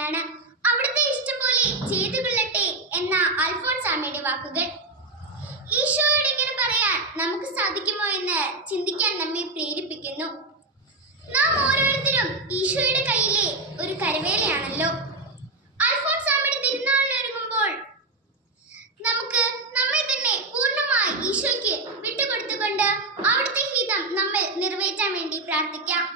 തന്നെയാണ്. അവിടുത്തെ ഇഷ്ടം പോലെ ചെയ്തു കൊള്ളട്ടെ എന്ന അൽഫോൺസ് അമ്മയുടെ വാക്കുകൾ. ഈശോയോട് ഇങ്ങനെ പറയാൻ നമുക്ക് സാധിക്കുമോ എന്ന് ചിന്തിക്കാൻ നമ്മെ പ്രേരിപ്പിക്കുന്നു. നാം ഓരോരുത്തരും ഈശോയുടെ കയ്യിലെ ഒരു കരവേലയാണല്ലോ. അൽഫോൺസ് അമ്മയുടെ തിരുനാളിനൊരുങ്ങുമ്പോൾ നമുക്ക് നമ്മെ തന്നെ പൂർണമായി ഈശോയ്ക്ക് വിട്ടുകൊടുത്തുകൊണ്ട് അവിടുത്തെ ഹിതം നമ്മൾ നിറവേറ്റാൻ വേണ്ടി പ്രാർത്ഥിക്കാം.